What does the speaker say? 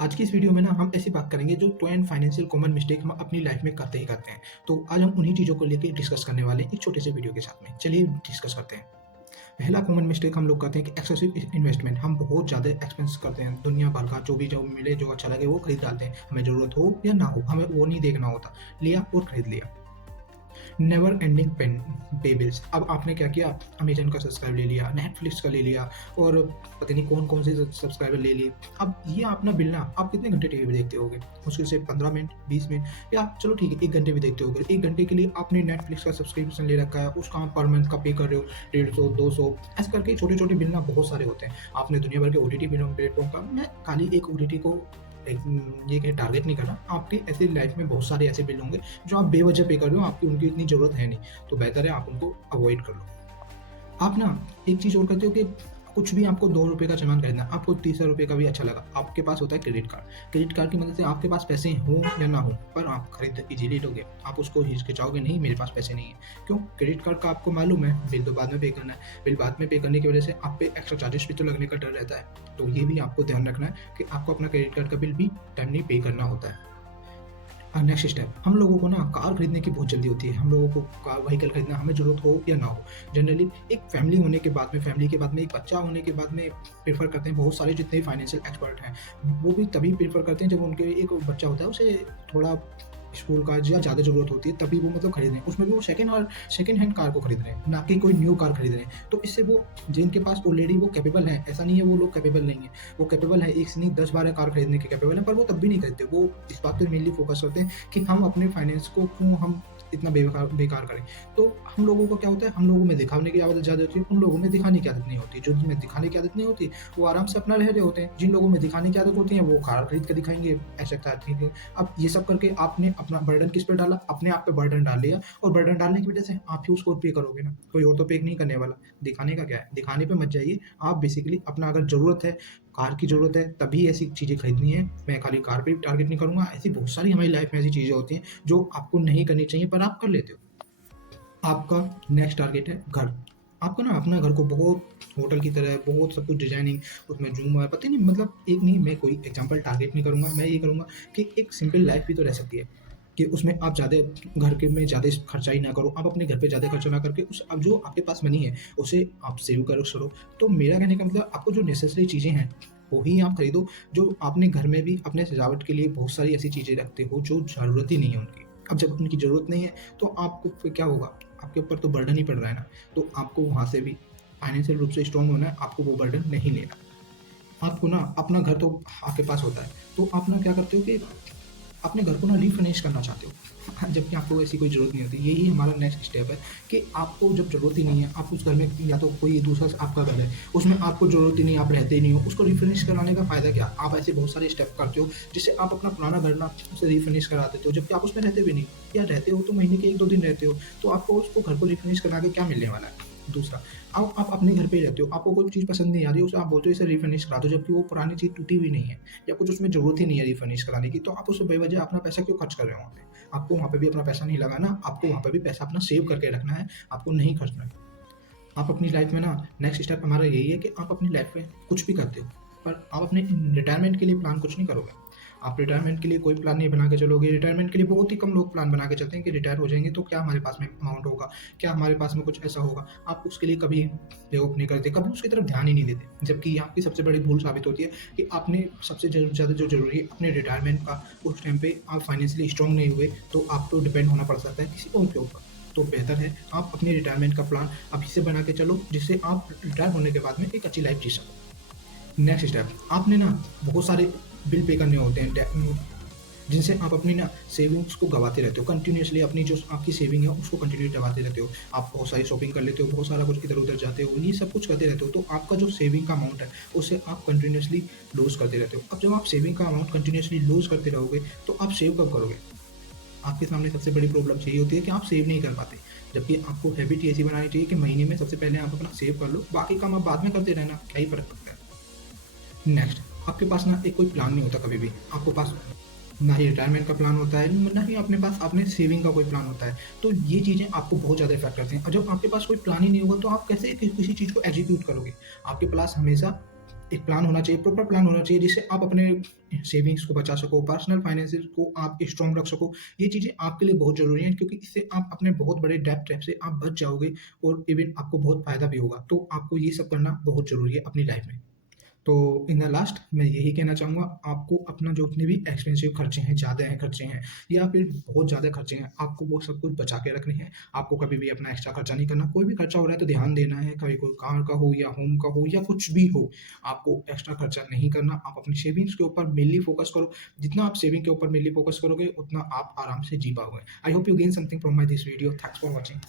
आज की इस वीडियो में ना हम ऐसी बात करेंगे जो 10 फाइनेंशियल कॉमन मिस्टेक हम अपनी लाइफ में करते ही करते हैं। तो आज हम उन्हीं चीज़ों को लेके डिस्कस करने वाले हैं एक छोटे से वीडियो के साथ में। चलिए डिस्कस करते हैं। पहला कॉमन मिस्टेक हम लोग करते हैं कि एक्सेसिव इन्वेस्टमेंट। हम बहुत ज़्यादा एक्सपेंस करते हैं, दुनिया भर का जो मिले जो अच्छा लगे वो खरीद डालते हैं। हमें ज़रूरत हो या ना हो हमें वो नहीं देखना होता, लिया और खरीद लिया। नेवर एंडिंग पेन पे बिल्स। अब आपने क्या किया, अमेजन का सब्सक्राइब ले लिया, नेटफ्लिक्स का ले लिया और पता नहीं कौन कौन से सब्सक्राइबर ले लिए। अब ये अपना बिल ना आप कितने घंटे टीवी पे देखते होगे? मुश्किल से 15 मिनट, 20 मिनट, या चलो ठीक है 1 घंटे भी देखते होगे। 1 घंटे के लिए आपने नेटफ्लिक्स का सब्सक्रिप्शन ले रखा है, उसका आप पर मंथ का पे कर रहे हो 150, 200, ऐसे करके छोटे छोटे बिल ना बहुत सारे होते हैं। आपने दुनिया भर के ओटीटी प्लेटफॉर्म का, मैं खाली एक ओटीटी को ये कहीं टारगेट नहीं करना। आपकी ऐसी लाइफ में बहुत सारे ऐसे बिल होंगे जो आप बेवजह पे कर रहे हो, आपकी उनकी इतनी ज़रूरत है नहीं, तो बेहतर है आप उनको अवॉइड कर लो। आप ना एक चीज़ और करते हो कि कुछ भी आपको ₹2 का सामान खरीदना है, आपको ₹30 का भी अच्छा लगा, आपके पास होता है क्रेडिट कार्ड। क्रेडिट कार्ड की मदद से आपके पास पैसे हों या ना हों, पर आप खरीद इज़िली लोगे। आप उसको हिचकिचाओगे नहीं, मेरे पास पैसे नहीं है। क्यों? क्रेडिट कार्ड का आपको मालूम है बिल तो बाद में पे करना है। बिल बाद में पे करने की वजह से आप पे एक्स्ट्रा चार्जेस भी तो लगने का डर रहता है। तो ये भी आपको ध्यान रखना है कि आपको अपना क्रेडिट कार्ड का बिल भी टाइमली पे करना होता है। नेक्स्ट स्टेप, हम लोगों को ना कार खरीदने की बहुत जल्दी होती है। हम लोगों को कार व्हीकल खरीदना हमें ज़रूरत हो या ना हो। जनरली एक फैमिली होने के बाद में, फैमिली के बाद में एक बच्चा होने के बाद में प्रेफ़र करते हैं बहुत सारे जितने भी फाइनेंशियल एक्सपर्ट हैं, वो भी तभी प्रेफ़र करते हैं जब उनके एक बच्चा होता है, उसे थोड़ा स्कूल का या ज़्यादा ज़रूरत होती है, तभी वो मतलब खरीद रहे हैं। उसमें भी वो सेकंड हैंड कार को खरीद रहे हैं, ना कि कोई न्यू कार खरीद रहे हैं। तो इससे वो जिनके पास ऑलरेडी वो कैपेबल हैं, ऐसा नहीं है वो लोग कैपेबल नहीं है। वो कैपेबल है, एक से नहीं 10-12 कार खरीदने के कैपेबल हैं, पर वो तब भी नहीं खरीदते। वो इस बात पे मेनली फ़ोकस करते हैं कि हम अपने फाइनेंस को क्यों हम इतना बेकार बेकार करें। तो हम लोगों को क्या होता है, हम लोगों में दिखाने की आदत ज़्यादा होती है, उन लोगों में दिखाने की आदत नहीं होती। जो जिनमें दिखाने की आदत नहीं होती, वो आराम से अपना रह रहे होते हैं। जिन लोगों में दिखाने की आदत होती है, वो कार खरीद के दिखाएँगे, ऐसे कार खरीदेंगे। अब ये सब करके आपने अपना बर्डन किस पे डाला? अपने आप पे बर्डन डाल लिया, और बर्डन डालने की वजह से आप ही उसको पे करोगे ना, कोई और तो पे नहीं करने वाला। दिखाने का क्या है? दिखाने पे मत जाइए। आप बेसिकली अपना अगर ज़रूरत है, कार की ज़रूरत है, तभी ऐसी चीज़ें खरीदनी है। मैं खाली कार पे टारगेट नहीं करूँगा। ऐसी बहुत सारी हमारी लाइफ में ऐसी चीज़ें होती हैं, जो आपको नहीं करनी चाहिए पर आप कर लेते हो। आपका नेक्स्ट टारगेट है घर। आपको ना अपना घर को बहुत होटल की तरह बहुत सब कुछ डिज़ाइनिंग, उसमें झूमर, पता नहीं मतलब एक नहीं, मैं कोई एग्ज़ाम्पल टारगेट नहीं करूँगा। मैं ये करूँगा कि एक सिंपल लाइफ़ भी तो रह सकती है, कि उसमें आप ज़्यादा घर के में ज़्यादा खर्चाई ना करो। आप अपने घर पे ज़्यादा खर्चा ना करके उस अब जो आपके पास मनी है, उसे आप सेव करो। तो मेरा कहने का मतलब, आपको जो नेसेसरी चीज़ें हैं, वो ही आप खरीदो। जो आपने घर में भी अपने सजावट के लिए बहुत सारी ऐसी चीज़ें रखते हो, जो ज़रूरत ही नहीं है उनकी। अब जब उनकी ज़रूरत नहीं है, तो आपको फिर क्या होगा? आपके ऊपर तो बर्डन ही पड़ रहा है ना, तो आपको वहाँ से भी फाइनेंशियल रूप से स्ट्रॉन्ग होना है, आपको वो बर्डन नहीं लेना। आपको ना अपना घर तो आपके पास होता है, तो आप ना क्या करते हो कि अपने घर को ना रिफर्निश करना चाहते हो, जबकि आपको ऐसी कोई ज़रूरत नहीं होती। यही हमारा नेक्स्ट स्टेप है कि आपको जब ज़रूरत ही नहीं है, आप उस घर में, या तो कोई दूसरा आपका घर है, उसमें आपको ज़रूरत ही नहीं है, आप रहते ही नहीं हो, उसको रिफर्निश कराने का फ़ायदा क्या? आप ऐसे बहुत सारे स्टेप करते हो, जिससे आप अपना पुराना घर ना उसे रिफर्निश करा देते हो, जबकि आप उसमें रहते भी नहीं, या रहते हो तो महीने के 1-2 दिन रहते हो, तो आपको उसको घर को रिफर्निश करा के क्या मिलने वाला है? दूसरा, अब आप अपने घर पे ही रहते हो, आपको कोई चीज़ पसंद नहीं आ रही है, उसे आप बोलते हो इसे रिफर्निश करा दो, जबकि वो पुरानी चीज़ टूटी हुई नहीं है, या कुछ उसमें ज़रूरत ही नहीं है रिफर्निश कराने की, तो आप उससे बेवजह अपना पैसा क्यों खर्च कर रहे हो वहाँ पे? आपको वहाँ पे भी अपना पैसा नहीं लगाना, आपको वहाँ पे भी पैसा अपना सेव करके रखना है, आपको नहीं खर्चना है। आप अपनी लाइफ में ना, नेक्स्ट स्टेप हमारा यही है कि आप अपनी लाइफ में कुछ भी करते हो, पर आप अपने रिटायरमेंट के लिए प्लान कुछ नहीं करोगे। आप रिटायरमेंट के लिए कोई प्लान नहीं बना के चलोगे। रिटायरमेंट के लिए बहुत ही कम लोग प्लान बना के चलते हैं कि रिटायर हो जाएँगे तो क्या हमारे पास में अमाउंट होगा, क्या हमारे पास में कुछ ऐसा होगा। आप उसके लिए कभी बेवकूफ़ नहीं करते, कभी उसकी तरफ ध्यान ही नहीं देते। जबकि ये आपकी सबसे बड़ी भूल साबित होती है कि आपने सबसे ज़्यादा जो ज़रूरी है अपने रिटायरमेंट का, उस टाइम पे आप फाइनेंशियली स्ट्रॉन्ग नहीं हुए, तो आपको डिपेंड होना पड़ सकता है किसी और के ऊपर। तो बेहतर है आप अपने रिटायरमेंट का प्लान अभी से बना के चलो, जिससे आप रिटायर होने के बाद में एक अच्छी लाइफ जी सको। नेक्स्ट स्टेप, आपने ना बहुत सारे बिल पे करने होते हैं, जिनसे आप अपनी ना सेविंग्स को गँवाते रहते हो। कंटिन्यूअसली अपनी जो आपकी सेविंग है उसको कंटिन्यू दबाते रहते हो। आप बहुत सारी शॉपिंग कर लेते हो, बहुत सारा कुछ इधर-उधर जाते हो, ये सब कुछ करते रहते हो। तो आपका जो सेविंग का अमाउंट है, उसे आप कंटिन्यूअसली लूज़ करते रहते हो। अब जब आप सेविंग का अमाउंट कंटिन्यूअसली लूज़ करते रहोगे, तो आप सेव कब करोगे? आपके सामने सबसे बड़ी प्रॉब्लम यही होती है कि आप सेव नहीं कर पाते। जबकि आपको हैबिट ऐसी बनानी चाहिए कि महीने में सबसे पहले आप अपना सेव कर लो, बाकी काम आप बाद में करते रहना, क्या ही फ़र्क पड़ता है। नेक्स्ट, आपके पास ना एक कोई प्लान नहीं होता कभी भी। आपके पास ना ही रिटायरमेंट का प्लान होता है, ना ही अपने पास अपने सेविंग का कोई प्लान होता है। तो ये चीज़ें आपको बहुत ज़्यादा इफ़ेक्ट करती हैं, और जब आपके पास कोई प्लान ही नहीं होगा, तो आप कैसे किसी चीज़ को एग्ज़ीक्यूट करोगे? आपके पास हमेशा एक प्लान होना चाहिए, प्रॉपर प्लान होना चाहिए जिससे आप अपने सेविंग्स को बचा सको, पर्सनल फाइनेंसेस को आप स्ट्रॉन्ग रख सको। ये चीज़ें आपके लिए बहुत ज़रूरी हैं क्योंकि इससे आप अपने बहुत बड़े डेब्ट ट्रैप से आप बच जाओगे और इवन आपको बहुत फ़ायदा भी होगा। तो आपको ये सब करना बहुत ज़रूरी है अपनी लाइफ़ में। तो इन द लास्ट मैं यही कहना चाहूँगा, आपको अपना जो जितने भी एक्सपेंसिव खर्चे हैं, ज़्यादा हैं खर्चे हैं या फिर बहुत ज़्यादा खर्चे हैं, आपको वो सब कुछ बचा के रखने हैं। आपको कभी भी अपना एक्स्ट्रा खर्चा नहीं करना। कोई भी खर्चा हो रहा है तो ध्यान देना है, कभी कोई कार का हो या होम का हो या कुछ भी हो, आपको एक्स्ट्रा खर्चा नहीं करना। आप अपनी सेविंग्स के ऊपर मेनली फ़ोकस करो। जितना आप सेविंग के ऊपर मेनली फ़ोकस करोगे, उतना आप आराम से जी पाओगे। I hope you gain something from my this video. Thanks for watching.